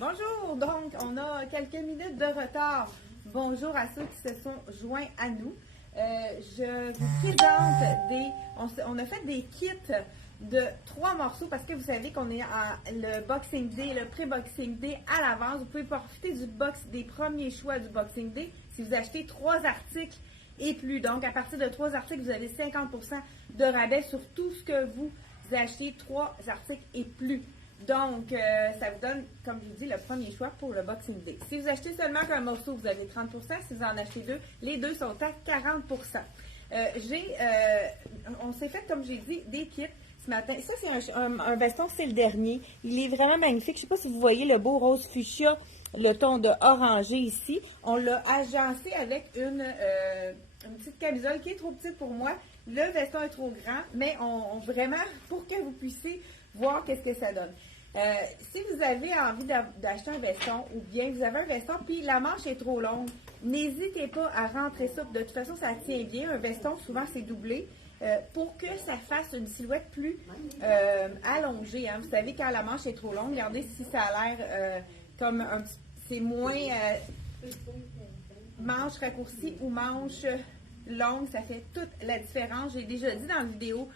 Bonjour, donc on a quelques minutes de retard. Bonjour à ceux qui se sont joints à nous. Je vous présente on a fait des kits de 3 morceaux parce que vous savez qu'on est le Boxing Day, le pré-Boxing Day à l'avance. Vous pouvez profiter des premiers choix du Boxing Day si vous achetez 3 articles et plus. Donc à partir de 3 articles, vous avez 50% de rabais sur tout ce que vous achetez 3 articles et plus. Donc, ça vous donne, comme je vous dis, le premier choix pour le Boxing Day. Si vous achetez seulement qu'un morceau, vous avez 30%. Si vous en achetez 2, les 2 sont à 40%. On s'est fait, comme j'ai dit, des kits ce matin. Ça, c'est un veston, c'est le dernier. Il est vraiment magnifique. Je ne sais pas si vous voyez le beau rose fuchsia, le ton de orangé ici. On l'a agencé avec une petite camisole qui est trop petite pour moi. Le veston est trop grand, mais vraiment, pour que vous puissiez voir qu'est-ce que ça donne. Si vous avez envie d'acheter un veston ou bien vous avez un veston puis la manche est trop longue, n'hésitez pas à rentrer ça. De toute façon, ça tient bien. Un veston, souvent, c'est doublé pour que ça fasse une silhouette plus allongée. Hein. Vous savez, quand la manche est trop longue, regardez si ça a l'air comme un petit... C'est moins manche raccourcie ou manche longue, ça fait toute la différence. J'ai déjà dit dans la vidéo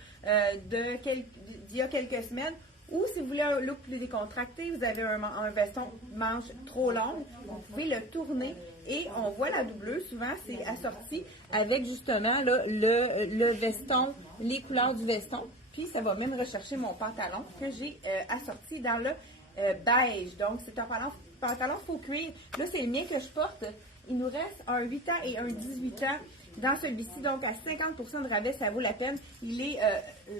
d'il y a quelques semaines, ou si vous voulez un look plus décontracté, vous avez un veston manche trop longue, vous pouvez le tourner et on voit la doubleuse, souvent c'est assorti avec justement là, le veston, les couleurs du veston, puis ça va même rechercher mon pantalon que j'ai assorti dans le beige. Donc c'est un pantalon faux cuir. Là c'est le mien que je porte. Il nous reste un 8 ans et un 18 ans dans celui-ci, donc à 50% de rabais, ça vaut la peine. Il est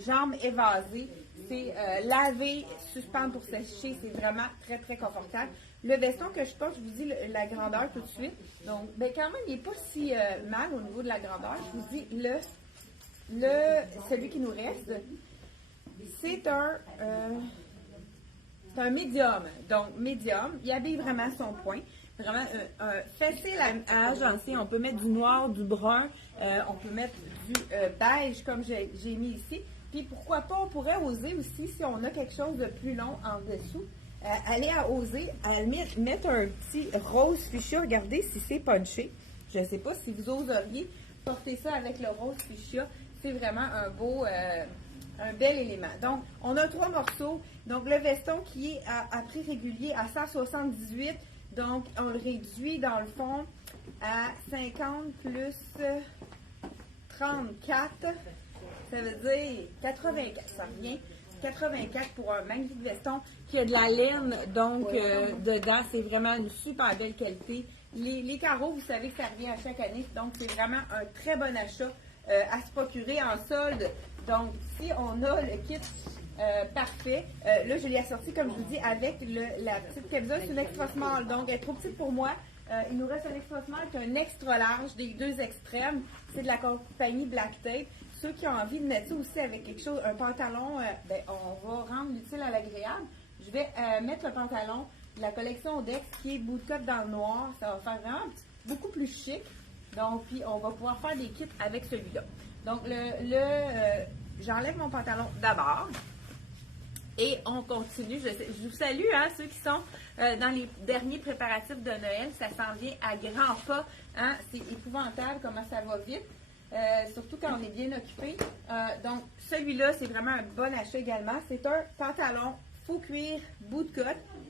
jambes évasées, c'est lavé, suspendre pour sécher, c'est vraiment très très confortable. Le veston que je porte, je vous dis la grandeur tout de suite. Donc, ben quand même, il n'est pas si mal au niveau de la grandeur. Je vous dis celui qui nous reste, c'est un médium. Donc, médium, il habille vraiment son point. Vraiment facile à agencer. On peut mettre du noir, du brun, on peut mettre du beige comme j'ai mis ici. Puis pourquoi pas, on pourrait oser aussi, si on a quelque chose de plus long en dessous, oser mettre un petit rose fuchsia. Regardez si c'est punché. Je ne sais pas si vous oseriez porter ça avec le rose fuchsia. C'est vraiment un bel élément. Donc, on a 3 morceaux. Donc, le veston qui est à prix régulier à 178. Donc, on le réduit dans le fond à 50 plus 34. Ça veut dire 84. Ça revient 84 pour un magnifique veston qui a de la laine. Donc, dedans, c'est vraiment une super belle qualité. Les carreaux, vous savez que ça revient à chaque année. Donc, c'est vraiment un très bon achat à se procurer en solde. Donc, si on a le kit parfait. Là, je l'ai assorti, comme je vous dis, avec la petite camisole. C'est une extra small, donc elle est trop petite pour moi. Il nous reste un extra small et un extra large des 2 extrêmes. C'est de la compagnie Black Tape. Ceux qui ont envie de mettre ça aussi avec quelque chose, un pantalon, on va rendre l'utile à l'agréable. Je vais mettre le pantalon de la collection Odex qui est bootcut dans le noir. Ça va faire vraiment beaucoup plus chic. Donc, puis on va pouvoir faire des kits avec celui-là. Donc, j'enlève mon pantalon d'abord. Et on continue. Je vous salue, hein, ceux qui sont dans les derniers préparatifs de Noël. Ça s'en vient à grands pas. Hein? C'est épouvantable comment ça va vite. Surtout quand on est bien occupé. Donc, celui-là, c'est vraiment un bon achat également. C'est un pantalon faux cuir bootcut.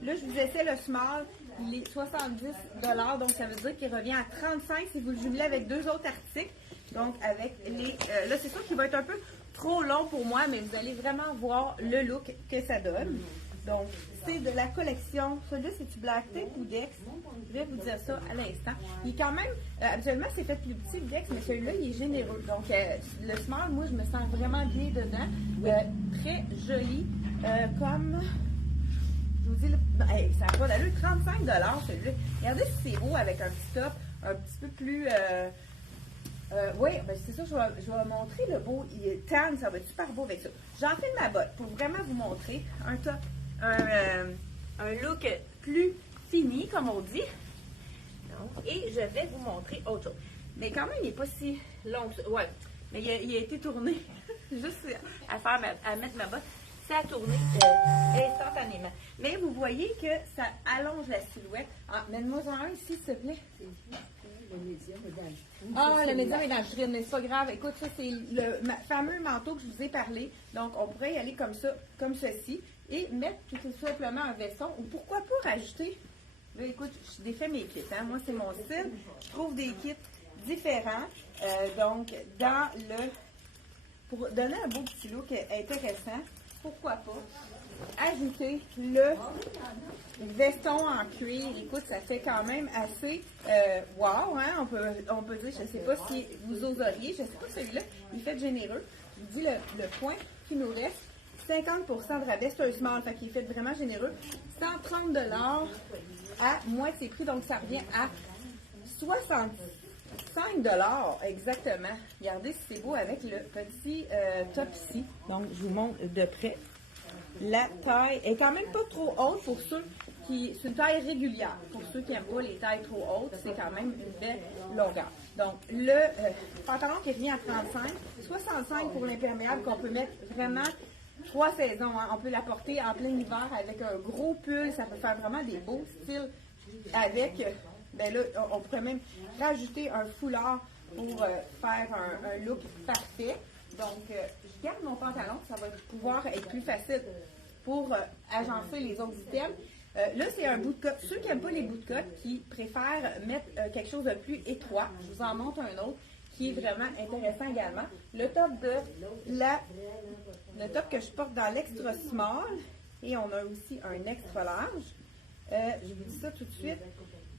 Là, je vous essaie le small. Il est 70 $. Donc, ça veut dire qu'il revient à 35 si vous le jumelez avec 2 autres articles. Donc, avec là, c'est sûr qu'il va être un peu trop long pour moi, mais vous allez vraiment voir le look que ça donne. Donc, c'est de la collection. Celui-là, c'est du Black Tape ou Dex. Je vais vous dire ça à l'instant. Il est quand même, habituellement, c'est fait plus petit, Dex, mais celui-là, il est généreux. Donc, le small, moi, je me sens vraiment bien dedans. Très joli. Comme, je vous dis, ça n'a pas d'allure. 35 $, celui-là. Regardez si c'est beau avec un petit top un petit peu plus... oui, ben c'est ça, je vais montrer le beau. Il est tan, ça va être super beau avec ça. J'en fais de ma botte pour vraiment vous montrer un top, un look plus fini, comme on dit. Donc, et je vais vous montrer autre chose. Mais quand même, il n'est pas si long que ça. Ouais, mais il a été tourné juste à mettre ma botte. ça tourne instantanément. Mais vous voyez que ça allonge la silhouette. Ah, mets-moi un ici, s'il te plaît. Le médium est dans le Ah, le médium est dans le vitrine, mais c'est pas grave. Écoute, ça, c'est le fameux manteau que je vous ai parlé. Donc, on pourrait y aller comme ça, comme ceci, et mettre tout simplement un veston. Ou pourquoi pas rajouter. Là, écoute, je défais mes kits. Hein. Moi, c'est mon style. Je trouve des kits différents. Donc, dans le... Pour donner un beau petit look intéressant, pourquoi pas ajouter le veston en cuir. Écoute, ça fait quand même assez wow, hein? On peut dire, je ne sais pas si vous oseriez, je ne sais pas celui-là, il fait généreux. Je vous dis le point qui nous reste, 50% de rabais, c'est un small, fait qu'il fait vraiment généreux. 130 $ à moitié prix, donc ça revient à 65 $ exactement. Regardez si c'est beau avec le petit top ici. Donc, je vous montre de près. La taille est quand même pas trop haute pour ceux qui... C'est une taille régulière. Pour ceux qui n'aiment pas les tailles trop hautes, c'est quand même une belle longueur. Donc, le pantalon qui revient à 35, 65 pour l'imperméable qu'on peut mettre vraiment 3 saisons. Hein. On peut la porter en plein hiver avec un gros pull. Ça peut faire vraiment des beaux styles avec... ben là, on pourrait même rajouter un foulard pour faire un look parfait. Donc, je garde mon pantalon, ça va pouvoir être plus facile pour agencer les autres items. Là, c'est un bout de cotte. Ceux qui n'aiment pas les bouts de cotte, qui préfèrent mettre quelque chose de plus étroit, je vous en montre un autre qui est vraiment intéressant également. Le top que je porte dans l'extra small, et on a aussi un extra large. Je vous dis ça tout de suite.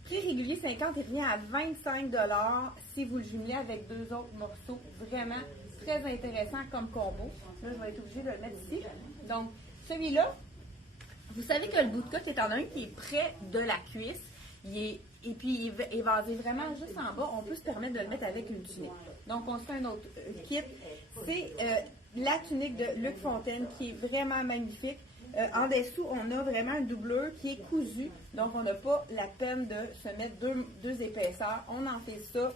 Prix régulier 50, il revient à 25 $ si vous le jumelez avec 2 autres morceaux. Vraiment très intéressant comme combo. Là, je vais être obligée de le mettre ici. Donc, celui-là, vous savez que le bout de cotte est en un qui est près de la cuisse. Et puis, il est basé vraiment juste en bas. On peut se permettre de le mettre avec une tunique. Donc, on se fait un autre kit. C'est la tunique de Luc Fontaine qui est vraiment magnifique. En dessous, on a vraiment une doublure qui est cousue. Donc, on n'a pas la peine de se mettre deux épaisseurs. On en fait ça.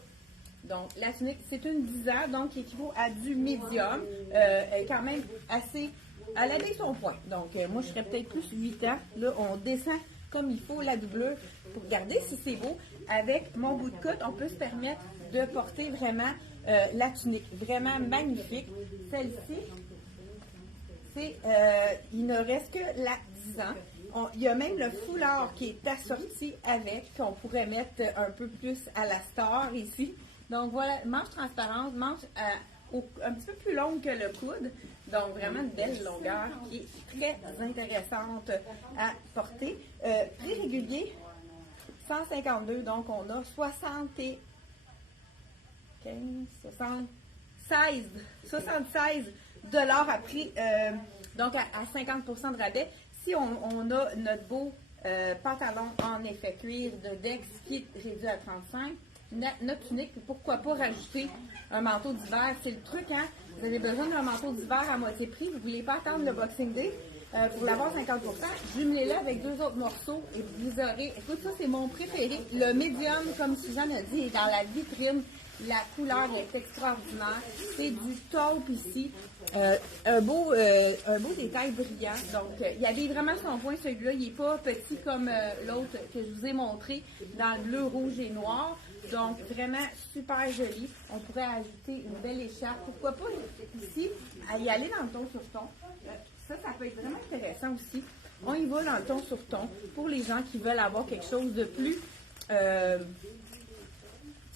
Donc, la tunique, c'est une 10 ans, donc qui équivaut à du médium. Elle est quand même assez... Elle a son point. Donc, moi, je serais peut-être plus 8 ans. Là, on descend comme il faut la doublure pour regarder si c'est beau. Avec mon bout de cotte, on peut se permettre de porter vraiment la tunique. Vraiment magnifique. Celle-ci, il ne reste que la 10 ans. Il y a même le foulard qui est assorti avec, qu'on pourrait mettre un peu plus à la star ici. Donc voilà, manche transparente, manche un petit peu plus longue que le coude. Donc vraiment une belle longueur qui est très intéressante à porter. Prix régulier, 152, donc on a 76 $ à prix, donc à 50% de rabais. Si on a notre beau pantalon en effet cuir de Dex qui est réduit à 35, notre tunique, pourquoi pas rajouter un manteau d'hiver? C'est le truc, hein? Vous avez besoin d'un manteau d'hiver à moitié prix, vous ne voulez pas attendre le Boxing Day pour l'avoir 50%. Jumelez-le avec 2 autres morceaux et vous aurez, écoute, ça c'est mon préféré. Le médium, comme Suzanne a dit, est dans la vitrine. La couleur est extraordinaire. C'est du taupe ici. Un beau détail brillant. Donc, il avait vraiment son point, celui-là. Il n'est pas petit comme l'autre que je vous ai montré dans le bleu, rouge et noir. Donc, vraiment super joli. On pourrait ajouter une belle écharpe. Pourquoi pas ici, à y aller dans le ton sur ton. Ça peut être vraiment intéressant aussi. On y va dans le ton sur ton pour les gens qui veulent avoir quelque chose de plus...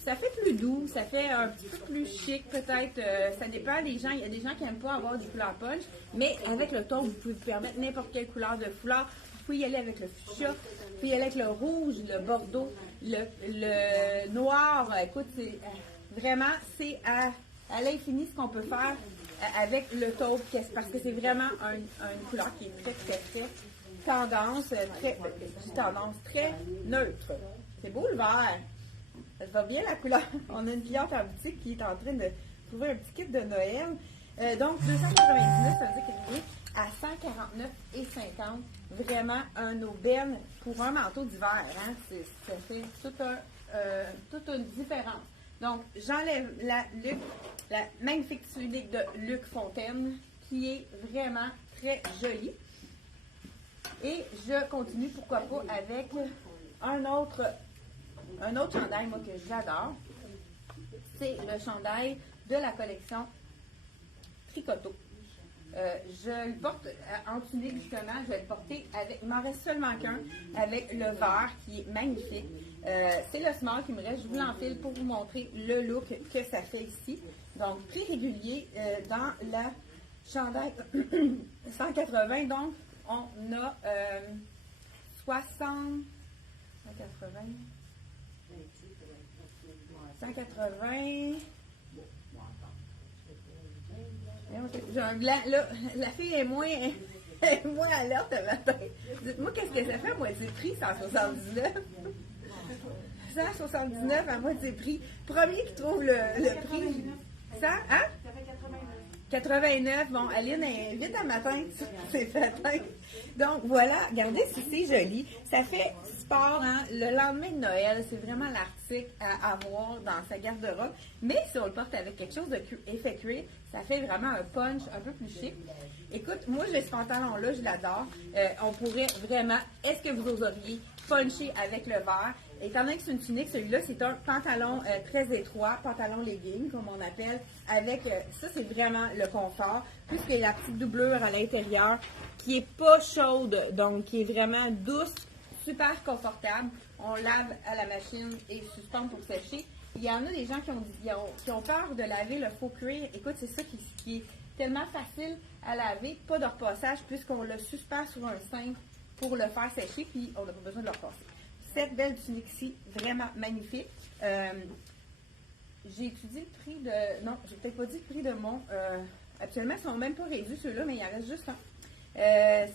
ça fait plus doux, ça fait un petit peu plus chic peut-être, ça dépend des gens. Il y a des gens qui n'aiment pas avoir des couleurs punch, mais avec le ton, vous pouvez vous permettre n'importe quelle couleur de foulard. Vous pouvez y aller avec le fuchsia, vous pouvez y aller avec le rouge, le bordeaux, le noir. Écoute, c'est à l'infini ce qu'on peut faire avec le taupe, parce que c'est vraiment une couleur qui est très, très, très tendance, très neutre. C'est beau le vert. Ça va bien la couleur. On a une cliente en boutique qui est en train de trouver un petit kit de Noël. Donc, 299, ça veut dire qu'il est à 149,50. Vraiment un aubaine pour un manteau d'hiver. Hein? Ça fait toute une différence. Donc, j'enlève la magnifique tunique de Luc Fontaine qui est vraiment très joli. Et je continue, pourquoi pas, avec un autre chandail, moi, que j'adore. C'est le chandail de la collection Tricoto. Je le porte en tunique, justement. Je vais le porter avec... Il m'en reste seulement qu'un, avec le vert, qui est magnifique. C'est le small qui me reste. Je vous l'enfile pour vous montrer le look que ça fait ici. Donc, prix régulier dans la chandail 180. Donc, on a 180... 180... J'ai un blanc. Là, la fille est moins alerte le matin. Dites-moi, qu'est-ce que ça fait à moitié prix, 179? 179 à moitié prix. Premier qui trouve le prix. 100, hein? 89. Bon, Aline est vite à matin, c'est fait. Donc, voilà, regardez si c'est joli. Ça fait sport, hein? Le lendemain de Noël, c'est vraiment l'article à avoir dans sa garde-robe. Mais si on le porte avec quelque chose d'effet cuir, ça fait vraiment un punch un peu plus chic. Écoute, moi, j'ai ce pantalon-là, je l'adore. On pourrait vraiment... Est-ce que vous oseriez puncher avec le vert? Étant donné que c'est une tunique, celui-là, c'est un pantalon très étroit, pantalon legging, comme on appelle, avec... ça, c'est vraiment le confort, puisqu'il y a la petite doublure à l'intérieur, qui est pas chaude, donc qui est vraiment douce, super confortable. On lave à la machine et suspend pour sécher. Il y en a des gens qui ont peur de laver le faux cuir. Écoute, c'est ça qui est tellement facile à laver, pas de repassage, puisqu'on le suspend sur un cintre pour le faire sécher, puis on n'a pas besoin de le repasser. Cette belle tunique-ci, vraiment magnifique. J'ai étudié le prix de... Non, j'ai peut-être pas dit le prix de mon... Actuellement, ils sont même pas réduits, ceux-là, mais il en reste juste un.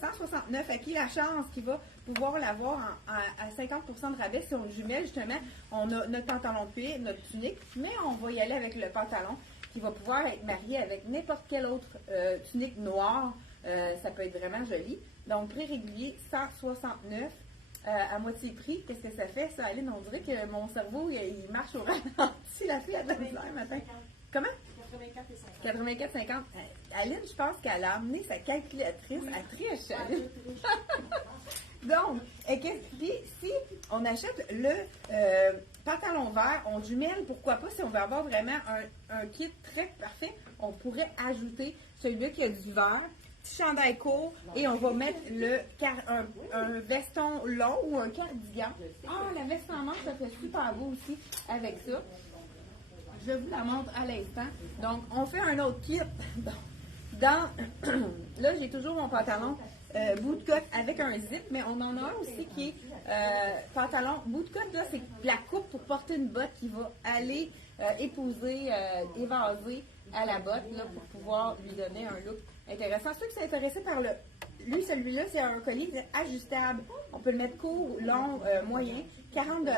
169, à qui la chance qui va pouvoir l'avoir à 50% de rabais si on le jumelle, justement. On a notre pantalon de cuir, notre tunique, mais on va y aller avec le pantalon qui va pouvoir être marié avec n'importe quelle autre tunique noire. Ça peut être vraiment joli. Donc, prix régulier, 169. À moitié prix, qu'est-ce que ça fait, ça, Aline? On dirait que mon cerveau, il marche au ralenti. La fille a de la misère matin. Comment? 84,50. Aline, je pense qu'elle a amené sa calculatrice à triche, Aline. Donc, puis, si on achète le pantalon vert, on jumelle, pourquoi pas, si on veut avoir vraiment un kit très parfait, on pourrait ajouter celui-là qui a du vert, petit chandail court, et on va mettre un veston long ou un cardigan. Ah, la veste en manche, ça fait super beau aussi avec ça. Je vous la montre à l'instant. Donc, on fait un autre kit. Là, j'ai toujours mon pantalon bout de cotte avec un zip, mais on en a un aussi qui est pantalon bout de cotte. Là, c'est la coupe pour porter une botte qui va aller épouser, évaser à la botte là, pour pouvoir lui donner un look intéressant. Ceux qui sont intéressés par celui-là, c'est un collier ajustable. On peut le mettre court, long, moyen. 40 $,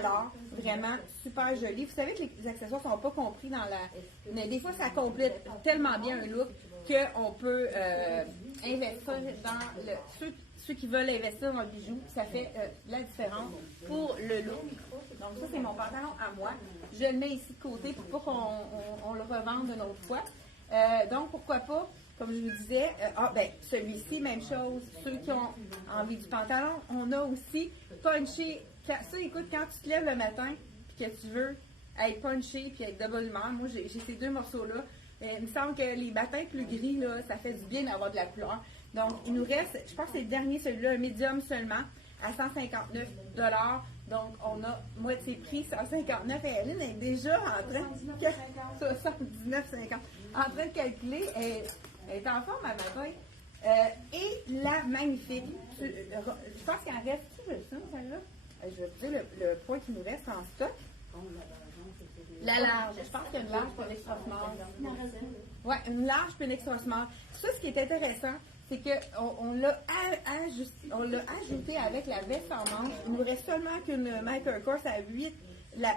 vraiment super joli. Vous savez que les accessoires ne sont pas compris dans la... Mais des fois, ça complète tellement bien un look qu'on peut investir dans ceux qui veulent investir dans le bijou. Ça fait la différence pour le look. Donc ça, c'est mon pantalon à moi. Je le mets ici de côté pour pas qu'on le revende une autre fois. Donc, pourquoi pas, comme je vous disais, celui-ci, même chose. Ceux qui ont envie du pantalon, on a aussi punché. Ça, écoute, quand tu te lèves le matin et que tu veux être punché puis être de bonne humeur, moi, j'ai ces deux morceaux-là. Il me semble que les matins plus gris, là, ça fait du bien d'avoir de la couleur. Donc, il nous reste, je pense que c'est le dernier, celui-là, un médium seulement, à 159 $. Donc, on a moitié prix, 159 $. Et Aline est déjà en train de... 79,50 $. En train de calculer. Elle est en forme à matin. Et la magnifique. Je pense qu'il en reste. Qui veut ça, celle-là? Je vais vous dire le point qui nous reste en stock. La large. Je pense qu'il y a une large pour une extra small. Oui, une large pour une extra small. Ça, ce qui est intéressant, c'est qu'on l'a ajouté avec la veste en manche. Il nous reste seulement qu'une Michael Kors à 8, la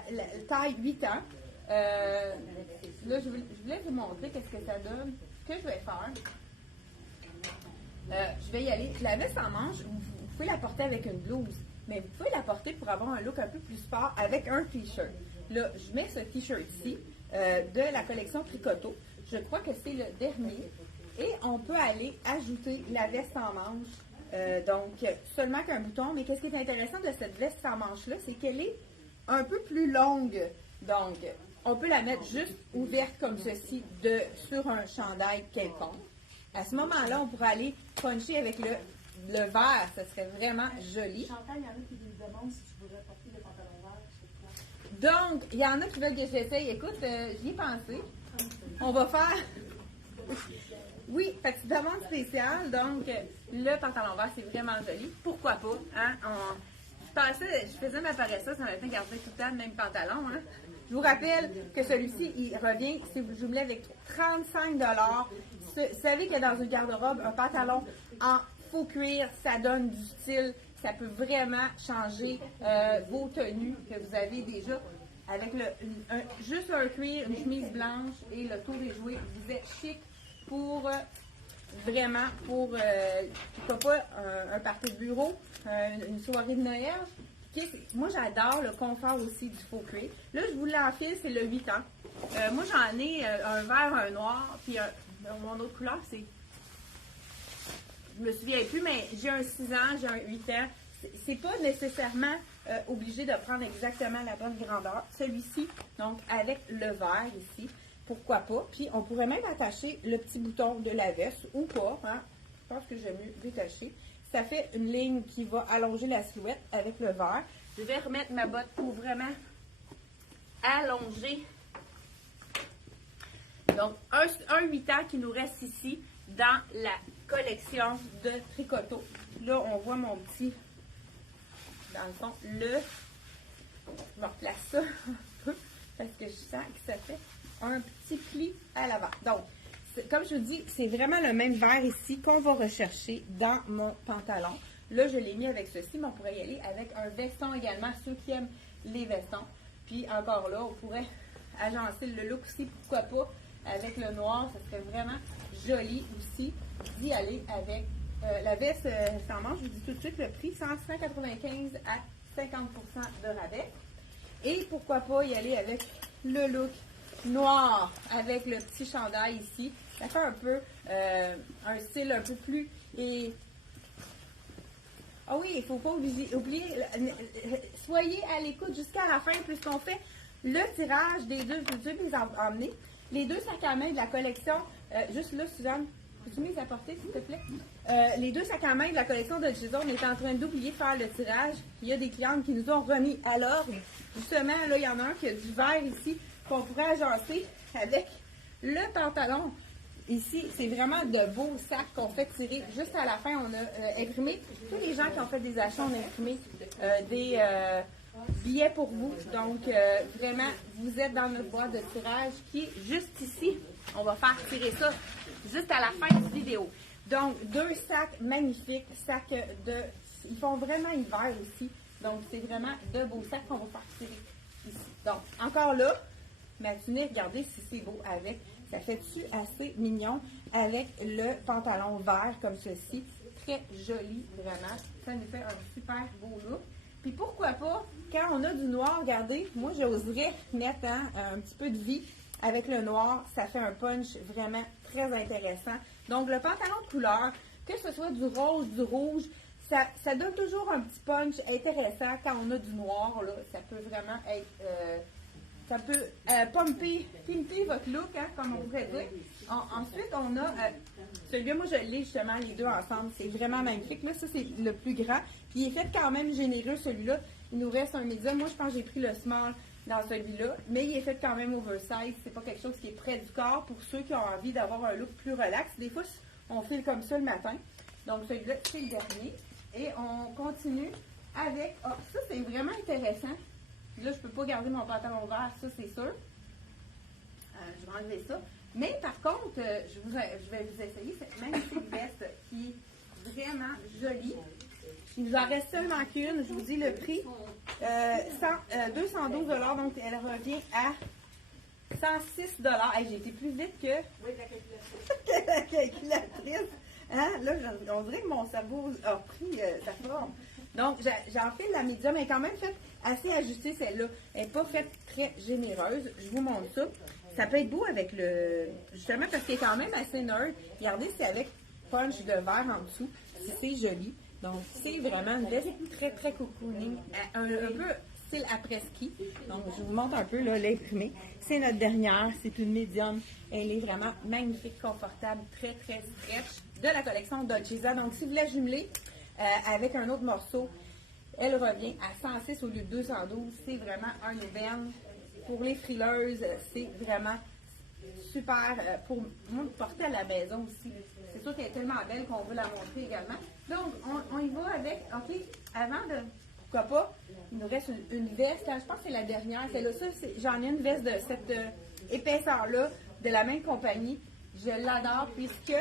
taille 8 ans. Là, je voulais vous montrer qu'est-ce que ça donne. Ce que je vais faire, je vais y aller. La veste en manche, vous pouvez la porter avec une blouse, mais vous pouvez la porter pour avoir un look un peu plus sport avec un t-shirt. Là, je mets ce t-shirt-ci de la collection Tricoto. Je crois que c'est le dernier. Et on peut aller ajouter la veste sans manches, donc seulement qu'un bouton. Mais qu'est-ce qui est intéressant de cette veste sans manches-là, c'est qu'elle est un peu plus longue. Donc, on peut la mettre juste ouverte comme ceci sur un chandail quelconque. À ce moment-là, on pourrait aller puncher avec le vert. Ça serait vraiment joli. Chantal, il y en a qui nous demandent si tu voudrais porter le pantalon vert sur toi. Donc, il y en a qui veulent que j'essaye. Écoute, j'y ai pensé. On va faire... Oui, petite demande spéciale. Donc, le pantalon vert, c'est vraiment joli. Pourquoi pas? Hein? Je faisais ma paresseuse, on avait gardé tout le temps le même pantalon. Hein? Je vous rappelle que celui-ci, il revient, si vous jumelez avec 35 $. Vous savez que dans une garde-robe, un pantalon en faux cuir, ça donne du style. Ça peut vraiment changer vos tenues que vous avez déjà. Avec juste un cuir, une chemise blanche et le tour des jouets, vous êtes chic pour vraiment pourquoi pas un party de bureau, une soirée de Noël. Moi, j'adore le confort aussi du faux cuir. Là, je vous l'enfile, c'est le 8 ans. Moi, j'en ai un vert, un noir, puis mon autre couleur, c'est... Je me souviens plus, mais j'ai un 6 ans, j'ai un 8 ans. C'est pas nécessairement obligé de prendre exactement la bonne grandeur. Celui-ci, donc avec le vert ici, pourquoi pas. Puis on pourrait même attacher le petit bouton de la veste ou pas. Hein? Je pense que j'aime mieux détacher. Ça fait une ligne qui va allonger la silhouette avec le vert. Je vais remettre ma botte pour vraiment allonger. Donc un 8 ans qui nous reste ici dans la collection de Tricoto. Là, on voit mon petit... Dans le fond, je me replace ça un peu parce que je sens que ça fait un petit pli à l'avant. Donc, comme je vous dis, c'est vraiment le même vert ici qu'on va rechercher dans mon pantalon. Là, je l'ai mis avec ceci, mais on pourrait y aller avec un veston également, ceux qui aiment les vestons. Puis encore là, on pourrait agencer le look aussi, pourquoi pas, avec le noir. Ça serait vraiment joli aussi d'y aller avec la veste sans manche. Je vous dis tout de suite le prix, 195 à 50% de rabais. Et pourquoi pas y aller avec le look noir avec le petit chandail ici. Ça fait un peu un style un peu plus... Ah oui, il ne faut pas oublier, soyez à l'écoute jusqu'à la fin puisqu'on fait le tirage des deux, je vais les emmener. Les deux sacs à main de la collection, juste là, Suzanne, peux-tu me les apporter, s'il te plaît? Les deux sacs à main de la collection de Gizon, on est en train d'oublier de faire le tirage. Il y a des clientes qui nous ont remis à l'ordre. Justement, là, il y en a un qui a du vert ici qu'on pourrait agencer avec le pantalon. Ici, c'est vraiment de beaux sacs qu'on fait tirer. Juste à la fin, on a imprimé. Tous les gens qui ont fait des achats, on a imprimé des billets pour vous. Donc, vraiment, vous êtes dans notre boîte de tirage qui est juste ici. On va faire tirer ça juste à la fin de la vidéo. Donc, deux sacs magnifiques, ils font vraiment hiver aussi. Donc, c'est vraiment de beaux sacs qu'on va faire tirer ici. Donc, encore là, ma tunique, regardez si c'est beau avec. Ça fait-tu assez mignon avec le pantalon vert comme ceci. Très joli, vraiment. Ça nous fait un super beau look. Puis pourquoi pas, quand on a du noir, regardez, moi j'oserais mettre un petit peu de vie avec le noir. Ça fait un punch vraiment très intéressant. Donc le pantalon de couleur, que ce soit du rose, du rouge, ça donne toujours un petit punch intéressant quand on a du noir. Là, ça peut vraiment être... ça peut pimper votre look, hein, comme on pourrait dire. Ensuite, on a celui-là, moi je l'ai justement les deux ensemble. C'est vraiment magnifique. Là, ça c'est le plus grand. Puis il est fait quand même généreux celui-là. Il nous reste un médium. Moi je pense que j'ai pris le small dans celui-là. Mais il est fait quand même oversize. C'est pas quelque chose qui est près du corps pour ceux qui ont envie d'avoir un look plus relax. Des fois, on file comme ça le matin. Donc celui-là, c'est le dernier. Et on continue avec... Ah, ça c'est vraiment intéressant. Là, je ne peux pas garder mon pantalon vert, ça c'est sûr. Je vais enlever ça. Mais par contre, je vais vous essayer cette magnifique veste qui est vraiment jolie. Il nous en reste seulement qu'une. Je vous dis le prix. 212 $, donc elle revient à 106 $. Hey, j'ai été plus vite que la calculatrice. Hein? Là, on dirait que mon cerveau a pris sa forme. Donc, j'en fais la médium. Elle est quand même faite assez ajustée, celle-là. Elle n'est pas faite très généreuse. Je vous montre ça. ça peut être beau avec le... Justement, parce qu'il est quand même assez nerd. Regardez, c'est avec punch de verre en dessous. C'est joli. Donc, c'est vraiment une veste très, très cocooning. Un peu style après-ski. Donc, je vous montre un peu l'imprimé. C'est notre dernière. C'est une médium. Elle est vraiment magnifique, confortable, très, très stretch de la collection Dolcezza. Donc, si vous la jumelez avec un autre morceau, elle revient à 106 au lieu de 212. C'est vraiment un aubaine. Pour les frileuses, c'est vraiment super pour moi porter à la maison aussi. C'est sûr qu'elle est tellement belle qu'on veut la montrer également. Donc, on y va avec, OK, avant de, pourquoi pas, il nous reste une veste, là, je pense que c'est la dernière, celle-là, j'en ai une veste de cette épaisseur-là, de la même compagnie. Je l'adore puisque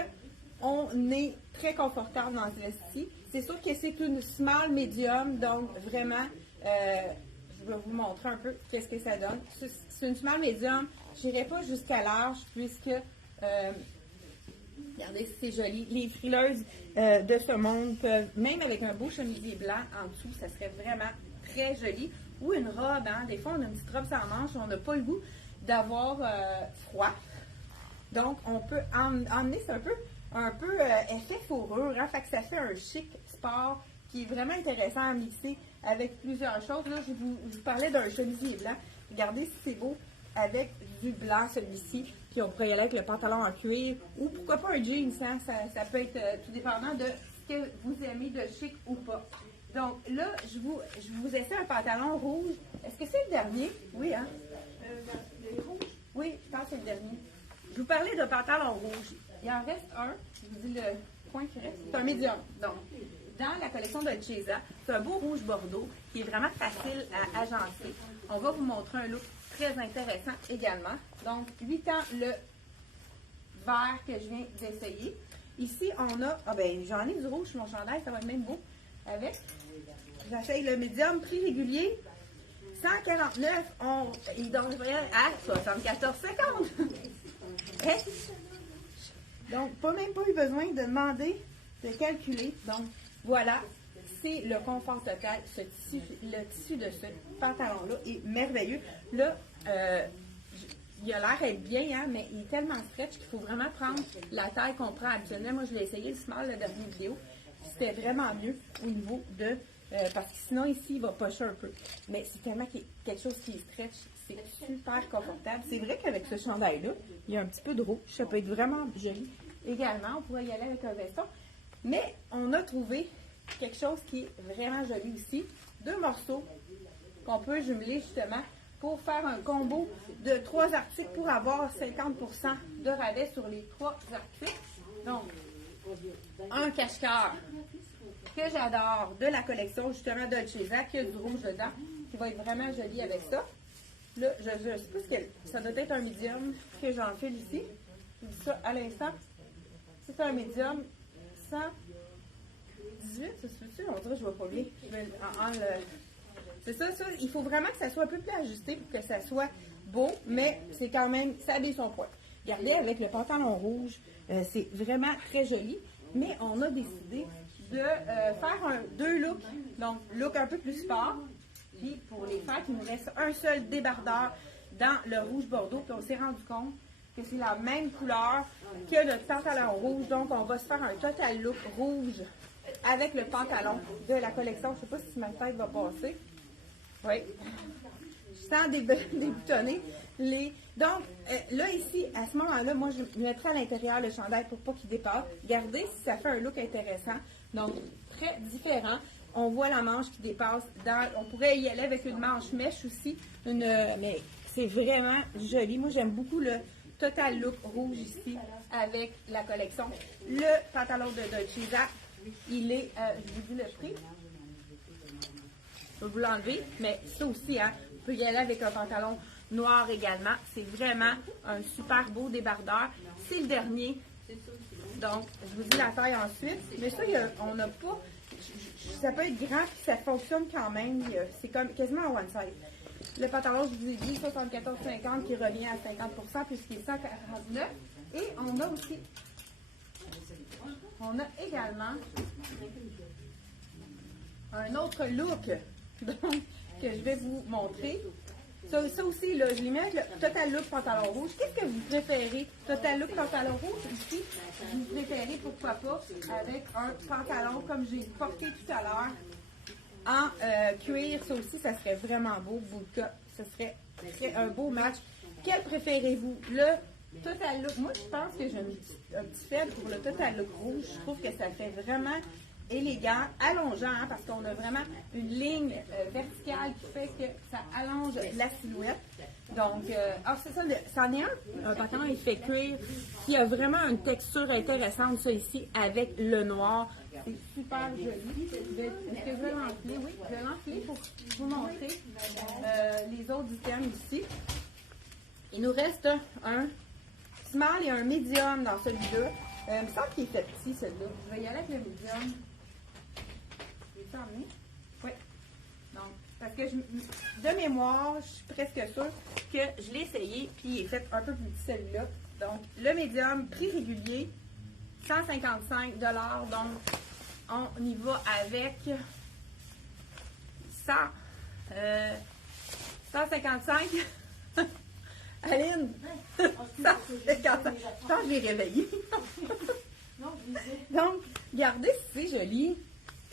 on est très confortable dans ce veste-ci. C'est sûr que c'est une small medium, donc vraiment, je vais vous montrer un peu qu'est-ce que ça donne. C'est une small medium, je n'irai pas jusqu'à large puisque, regardez, c'est joli. Les frileuses de ce monde peuvent, même avec un beau chemisier blanc en dessous, ça serait vraiment très joli. Ou une robe, hein. Des fois, on a une petite robe sans manche, on n'a pas le goût d'avoir froid. Donc, on peut emmener, c'est un peu effet fourrure, hein. Fait que ça fait un chic sport qui est vraiment intéressant à mixer avec plusieurs choses. Là, je vous parlais d'un chemisier blanc. Regardez si c'est beau avec du blanc, celui-ci. Puis on pourrait y aller avec le pantalon en cuir ou pourquoi pas un jeans. Hein? Ça peut être tout dépendant de ce que vous aimez de chic ou pas. Donc là, je vous essaie un pantalon rouge. Est-ce que c'est le dernier? Oui, hein? Le rouge? Oui, je pense que c'est le dernier. Je vous parlais de pantalon rouge. Il en reste un. Je vous dis le point qui reste. C'est un médium. Donc, dans la collection de Dolcezza, c'est un beau rouge bordeaux qui est vraiment facile à agencer. On va vous montrer un look très intéressant également. Donc, 8 ans le vert que je viens d'essayer. Ici, on a, j'en ai du rouge sur mon chandail, ça va être même beau. Avec, j'essaye le médium, prix régulier, 149, il devrait à 74,50. Donc, même pas eu besoin de demander, de calculer. Donc, voilà, c'est le confort total. Le tissu de ce pantalon-là est merveilleux. Là, il a l'air d'être bien, hein, mais il est tellement stretch qu'il faut vraiment prendre la taille qu'on prend habituellement. Moi, je l'ai essayé le small la dernière vidéo. C'était vraiment mieux au niveau de... parce que sinon, ici, il va pocher un peu. Mais c'est tellement quelque chose qui est stretch. C'est super confortable. C'est vrai qu'avec ce chandail-là, il y a un petit peu de rouge. Ça peut être vraiment joli. Également, on pourrait y aller avec un veston. Mais on a trouvé quelque chose qui est vraiment joli ici. 2 morceaux qu'on peut jumeler justement pour faire un combo de 3 articles pour avoir 50% de rabais sur les 3 articles. Donc, un cache-cœur que j'adore de la collection justement Dolcezza qui a du rouge dedans, qui va être vraiment joli avec ça. Là, je sais pas ce que ça doit être un médium que j'enfile ici. Je dis ça à l'instant. C'est un médium 118, ça se fait-tu? On dirait que je vais pas bien. C'est ça, il faut vraiment que ça soit un peu plus ajusté pour que ça soit beau, mais c'est quand même, ça habille son poids. Regardez, avec le pantalon rouge, c'est vraiment très joli, mais on a décidé de faire 2 looks, donc look un peu plus sport, puis pour les faire, il nous reste un seul débardeur dans le rouge bordeaux, puis on s'est rendu compte que c'est la même couleur que notre pantalon rouge, donc on va se faire un total look rouge avec le pantalon de la collection. Je ne sais pas si ma tête va passer. Oui. Je sens déboutonner. Donc, là, ici, à ce moment-là, moi, je mettrai à l'intérieur le chandail pour pas qu'il dépasse. Regardez si ça fait un look intéressant. Donc, très différent. On voit la manche qui dépasse. On pourrait y aller avec une manche mèche aussi. Mais c'est vraiment joli. Moi, j'aime beaucoup le total look rouge ici avec la collection. Le pantalon de Dolcezza, il est, je vous dis le prix. Je vais vous l'enlever, mais ça aussi, hein, on peut y aller avec un pantalon noir également. C'est vraiment un super beau débardeur. C'est le dernier. Donc, je vous dis la taille ensuite. Mais ça, on n'a pas... Ça peut être grand, puis ça fonctionne quand même. C'est comme quasiment un one size. Le pantalon, je vous ai dit, 74,50 qui revient à 50% puisqu'il est 149. Et on a également un autre look donc, que je vais vous montrer. Ça aussi, là, je l'ai mis avec le Total Look pantalon rouge. Qu'est-ce que vous préférez? Total Look pantalon rouge ici? Vous préférez, pourquoi pas, avec un pantalon comme j'ai porté tout à l'heure en cuir. Ça aussi, ça serait vraiment beau. Boulka, ça serait un beau match. Quel préférez-vous? Le Total Look. Moi, je pense que j'ai un petit faible pour le Total Look rouge. Je trouve que ça fait vraiment élégant, allongeant, hein, parce qu'on a vraiment une ligne verticale qui fait que ça allonge la silhouette. Donc, c'est ça, c'en est un pantalon effet cuir qui a vraiment une texture intéressante, ça ici, avec le noir. C'est super joli. Est-ce que je vais l'enfiler? Oui, je vais l'enfiler pour vous montrer les autres items ici. Il nous reste un small et un medium dans celui-là. Il me semble qu'il est fait petit, celui-là. Je vais y aller avec le medium. Oui. Donc, parce que de mémoire, je suis presque sûre que je l'ai essayé, puis il est fait un peu plus petit celui-là. Donc, le médium, prix régulier, 155 $. Donc, on y va avec 155. Aline, 155. Je pense que je l'ai réveillé. Donc, regardez si c'est joli.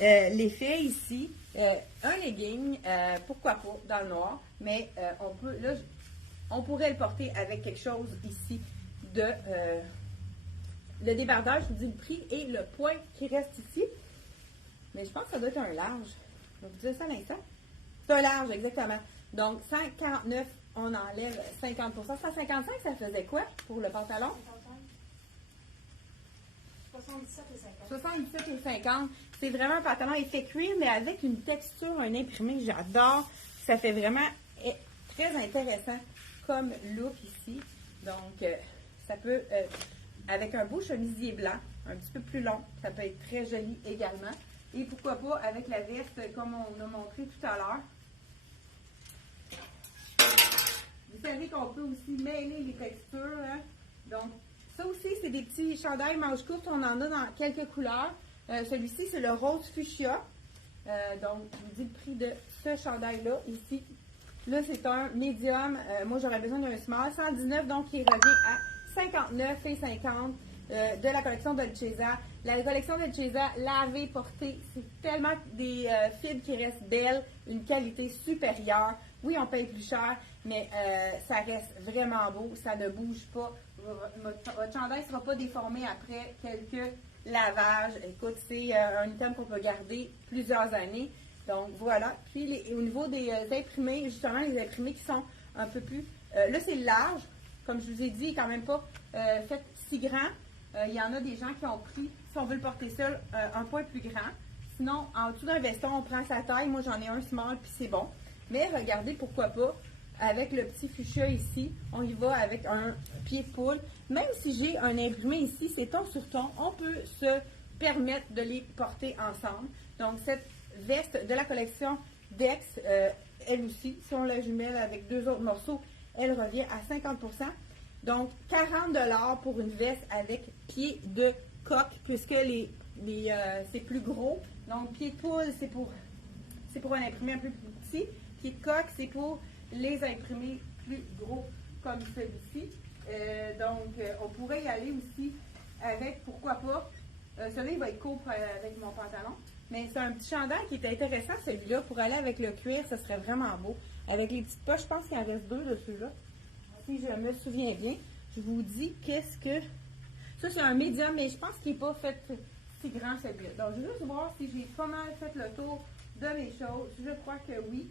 L'effet ici, un legging, pourquoi pas, dans le noir, mais on pourrait le porter avec quelque chose ici de le débardeur, je vous dis le prix et le point qui reste ici. Mais je pense que ça doit être un large. Je vais vous dire ça à l'instant. C'est un large, exactement. Donc, 149, on enlève 50%. 155, ça faisait quoi pour le pantalon? 77 et 50. 77 et 50. C'est vraiment un pantalon effet cuir, mais avec une texture, un imprimé. J'adore. Ça fait vraiment très intéressant comme look ici. Donc, ça peut, avec un beau chemisier blanc, un petit peu plus long, ça peut être très joli également. Et pourquoi pas avec la veste, comme on a montré tout à l'heure. Vous savez qu'on peut aussi mêler les textures. Hein? Donc, ça aussi, c'est des petits chandails manches courtes. On en a dans quelques couleurs. Celui-ci, c'est le rose fuchsia. Donc, je vous dis le prix de ce chandail-là, ici. Là, c'est un médium. Moi, j'aurais besoin d'un small. 119, donc il revient à 59 et 50 de la collection Dolcezza. La collection Dolcezza, lavée, portée, c'est tellement des fibres qui restent belles, une qualité supérieure. Oui, on paye plus cher, mais ça reste vraiment beau. Ça ne bouge pas. Votre chandail ne sera pas déformé après quelques lavages. Écoute, c'est un item qu'on peut garder plusieurs années. Donc, voilà. Puis, au niveau des imprimés, justement, les imprimés qui sont un peu plus... là, c'est large. Comme je vous ai dit, il n'est quand même pas fait si grand. Il y en a des gens qui ont pris, si on veut le porter seul, un point plus grand. Sinon, en dessous d'un veston, on prend sa taille. Moi, j'en ai un small, puis c'est bon. Mais regardez, pourquoi pas, avec le petit fuchsia ici, on y va avec un pied de poule. Même si j'ai un imprimé ici, c'est ton sur ton, on peut se permettre de les porter ensemble. Donc, cette veste de la collection Dex, elle aussi, si on la jumelle avec deux autres morceaux, elle revient à 50%. Donc, 40 $ pour une veste avec pied de coque, puisque c'est plus gros. Donc, pied de poule, c'est pour un imprimé un peu plus petit. Pied de coque, c'est pour les imprimés plus gros, comme celui-ci. Donc, on pourrait y aller aussi avec, pourquoi pas, celui-là, il va être court avec mon pantalon. Mais c'est un petit chandail qui est intéressant, celui-là. Pour aller avec le cuir, ça serait vraiment beau. Avec les petites poches, je pense qu'il en reste deux de ceux-là. Si je me souviens bien, je vous dis qu'est-ce que... Ça, c'est un médium, mais je pense qu'il n'est pas fait si grand, celui-là. Donc, je vais juste voir si j'ai pas mal fait le tour de mes choses. Je crois que oui.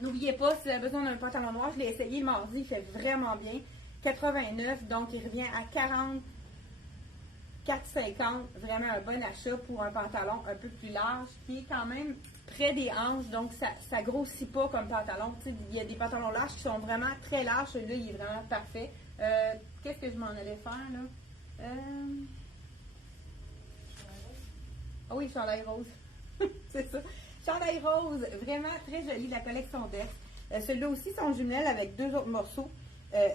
N'oubliez pas, si vous avez besoin d'un pantalon noir, je l'ai essayé le mardi, il fait vraiment bien. 89, donc il revient à 44,50. Vraiment un bon achat pour un pantalon un peu plus large, qui est quand même près des hanches, donc ça grossit pas comme pantalon. Tu sais, il y a des pantalons larges qui sont vraiment très larges, celui-là, il est vraiment parfait. Qu'est-ce que je m'en allais faire, là? Ah oui, chandail rose. C'est ça. Chandail rose, vraiment très joli, la collection Dex. Celui-là aussi, son jumelle avec deux autres morceaux.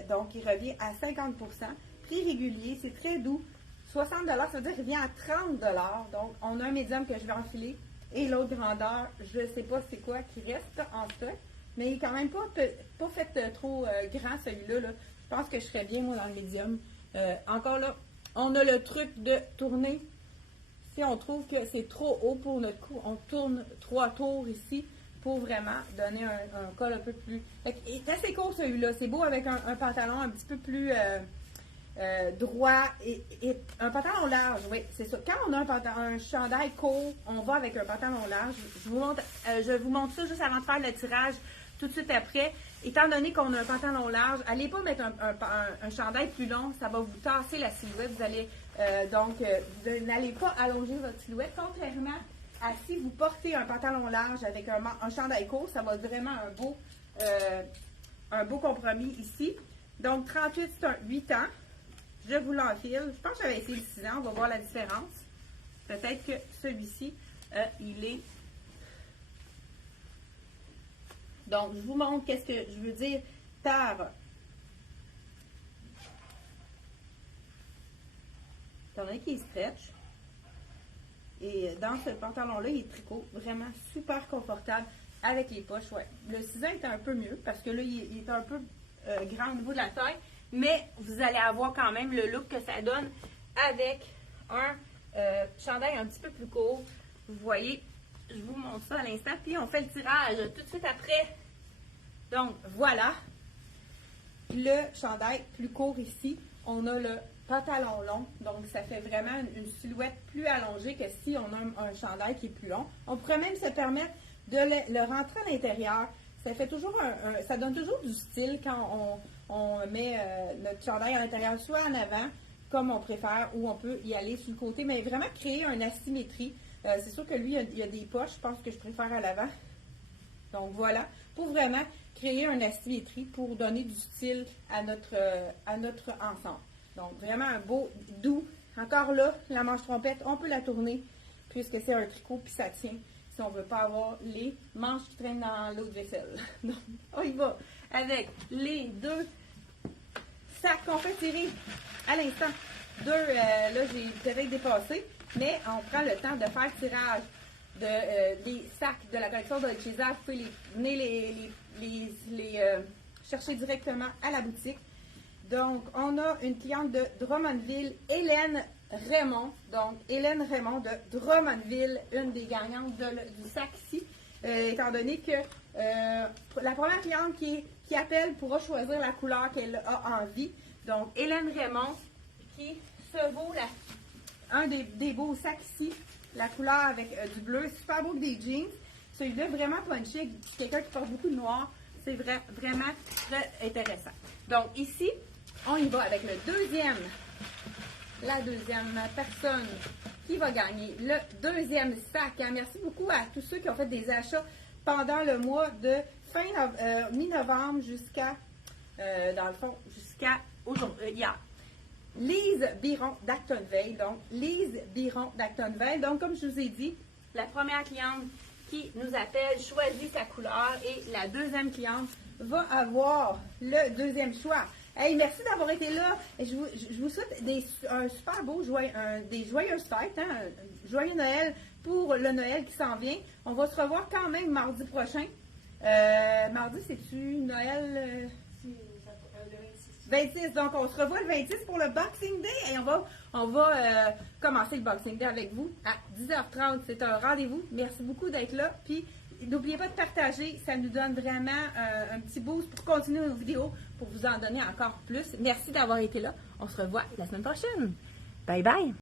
Donc, il revient à 50%. Prix régulier, c'est très doux. 60 $, ça veut dire qu'il revient à 30 $. Donc, on a un médium que je vais enfiler. Et l'autre grandeur, je ne sais pas c'est quoi qui reste en stock. Mais il est quand même pas fait trop grand celui-là. Là. Je pense que je serais bien moi dans le médium. Encore là, on a le truc de tourner. Si on trouve que c'est trop haut pour notre cou, on tourne 3 tours ici pour vraiment donner un col un peu plus... Il est assez court celui-là. C'est beau avec un pantalon un petit peu plus droit et un pantalon large. Oui, c'est ça. Quand on a un chandail court, on va avec un pantalon large. Je vous montre ça juste avant de faire le tirage tout de suite après. Étant donné qu'on a un pantalon large, allez pas mettre un chandail plus long, ça va vous tasser la silhouette. Vous allez vous n'allez pas allonger votre silhouette, contrairement à si vous portez un pantalon large avec un chandail court, ça va être vraiment un beau compromis ici. Donc 38, c'est un 8 ans. Je vous l'enfile. Je pense que j'avais essayé le 6 ans, on va voir la différence. Peut-être que celui-ci, il est... Donc, je vous montre qu'est-ce que je veux dire par... Étant donné qu'il est stretch. Et dans ce pantalon-là, il est tricot. Vraiment super confortable avec les poches. Ouais. Le 6 ans était un peu mieux parce que là, il est un peu grand au niveau de la taille. Mais vous allez avoir quand même le look que ça donne avec un chandail un petit peu plus court. Vous voyez, je vous montre ça à l'instant. Puis on fait le tirage tout de suite après. Donc, voilà. Le chandail plus court ici. On a le pantalon long. Donc, ça fait vraiment une silhouette plus allongée que si on a un chandail qui est plus long. On pourrait même se permettre de le rentrer à l'intérieur. Ça fait toujours ça donne toujours du style quand on met notre chandail à l'intérieur, soit en avant, comme on préfère, ou on peut y aller sur le côté, mais vraiment créer une asymétrie. C'est sûr que lui, il y a des poches, je pense que je préfère à l'avant. Donc voilà, pour vraiment créer une asymétrie pour donner du style à notre ensemble. Donc vraiment un beau, doux. Encore là, la manche trompette, on peut la tourner puisque c'est un tricot puis ça tient si on ne veut pas avoir les manches qui traînent dans l'eau de vaisselle. Donc, on y va avec les 2 sacs qu'on fait tirer à l'instant. Là, j'ai peut-être dépassé, mais on prend le temps de faire tirage des sacs de la collection de Dolcezza. Vous pouvez venir les chercher directement à la boutique. Donc, on a une cliente de Drummondville, Hélène Raymond. Donc, Hélène Raymond de Drummondville, une des gagnantes du sac ici, étant donné que la première cliente qui appelle pourra choisir la couleur qu'elle a envie. Donc, Hélène Raymond, qui se vaut un des beaux sacs ici, la couleur avec du bleu, super beau que des jeans. Celui-là, vraiment punchy, quelqu'un qui porte beaucoup de noir, c'est vraiment très intéressant. Donc, ici, on y va avec la deuxième personne qui va gagner le deuxième sac. Merci beaucoup à tous ceux qui ont fait des achats pendant le mois de mi-novembre jusqu'à, dans le fond, jusqu'à aujourd'hui, hier. Lise Biron d'Actonville. Donc, Lise Biron d'Actonville. Donc, comme je vous ai dit, la première cliente qui nous appelle choisit sa couleur et la deuxième cliente va avoir le deuxième choix. Hey, merci d'avoir été là. Je vous souhaite un super beau des joyeuses fêtes, hein, un joyeux Noël pour le Noël qui s'en vient. On va se revoir quand même mardi prochain. Mardi, c'est-tu Noël? Le 26. Donc, on se revoit le 26 pour le Boxing Day et on va commencer le Boxing Day avec vous à 10h30. C'est un rendez-vous. Merci beaucoup d'être là. Puis, n'oubliez pas de partager. Ça nous donne vraiment un petit boost pour continuer nos vidéos, pour vous en donner encore plus. Merci d'avoir été là. On se revoit la semaine prochaine. Bye bye!